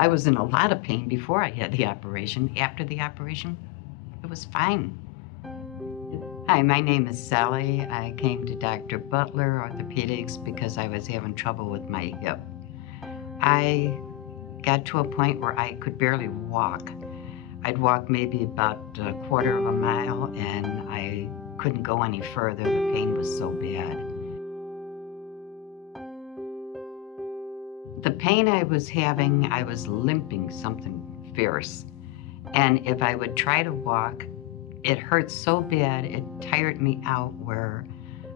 I was in a lot of pain before I had the operation. After the operation, it was fine. Hi, my name is Sally. I came to Dr. Butler Orthopaedics because I was having trouble with my hip. I got to a point where I could barely walk. I'd walk maybe about a quarter of a mile and I couldn't go any further. The pain was so bad. The pain I was having, I was limping something fierce. And if I would try to walk, it hurt so bad, it tired me out where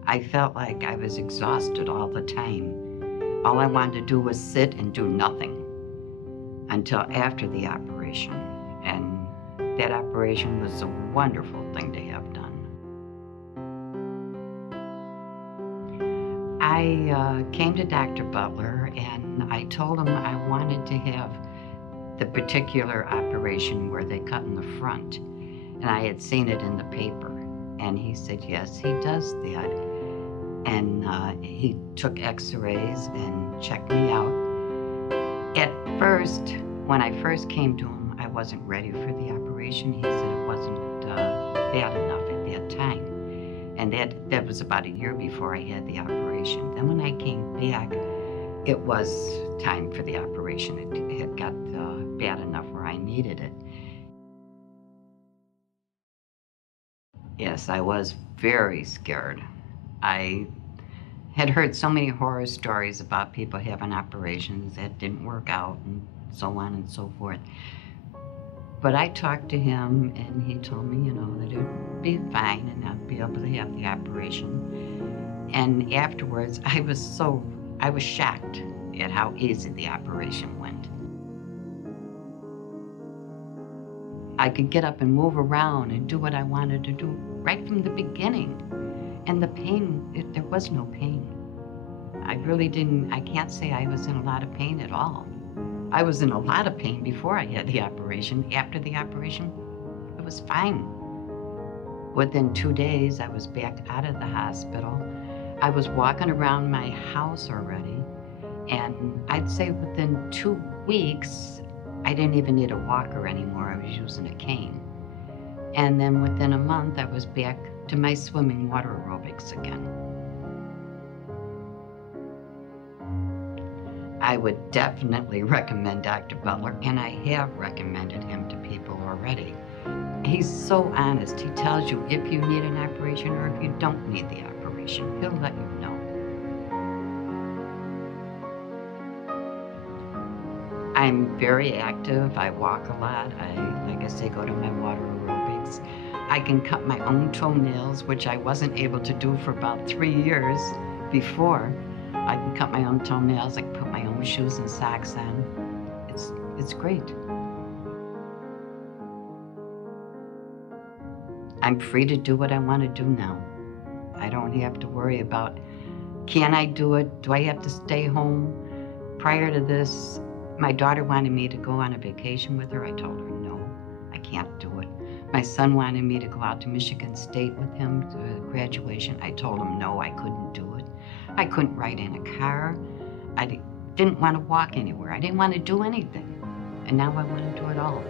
I felt like I was exhausted all the time. All I wanted to do was sit and do nothing until after the operation. And that operation was a wonderful thing to have done. I came to Dr. Butler and I told him I wanted to have the particular operation where they cut in the front. And I had seen it in the paper. And he said, yes, he does that. And he took x-rays and checked me out. At first, when I first came to him, I wasn't ready for the operation. He said it wasn't bad enough at that time. And that was about a year before I had the operation. Then when I came back, it was time for the operation. It had got bad enough where I needed it. Yes, I was very scared. I had heard so many horror stories about people having operations that didn't work out and so on and so forth. But I talked to him and he told me, that it would be fine and I'd be able to have the operation. And afterwards, I was shocked at how easy the operation went. I could get up and move around and do what I wanted to do right from the beginning. And the pain, there was no pain. I can't say I was in a lot of pain at all. I was in a lot of pain before I had the operation. After the operation, it was fine. Within 2 days, I was back out of the hospital. I was walking around my house already. And I'd say within 2 weeks, I didn't even need a walker anymore. I was using a cane. And then within a month, I was back to my swimming water aerobics again. I would definitely recommend Dr. Butler, and I have recommended him to people already. He's so honest. He tells you if you need an operation or if you don't need the operation. He'll let you know. I'm very active. I walk a lot. Like I say, go to my water aerobics. I can cut my own toenails, which I wasn't able to do for about 3 years before. I can cut my own toenails. I can put my own shoes and socks on. It's great. I'm free to do what I want to do now. I don't have to worry about, can I do it? Do I have to stay home? Prior to this, my daughter wanted me to go on a vacation with her. I told her, no, I can't do it. My son wanted me to go out to Michigan State with him to graduation. I told him, no, I couldn't do it. I couldn't ride in a car. I didn't want to walk anywhere. I didn't want to do anything. And now I want to do it all.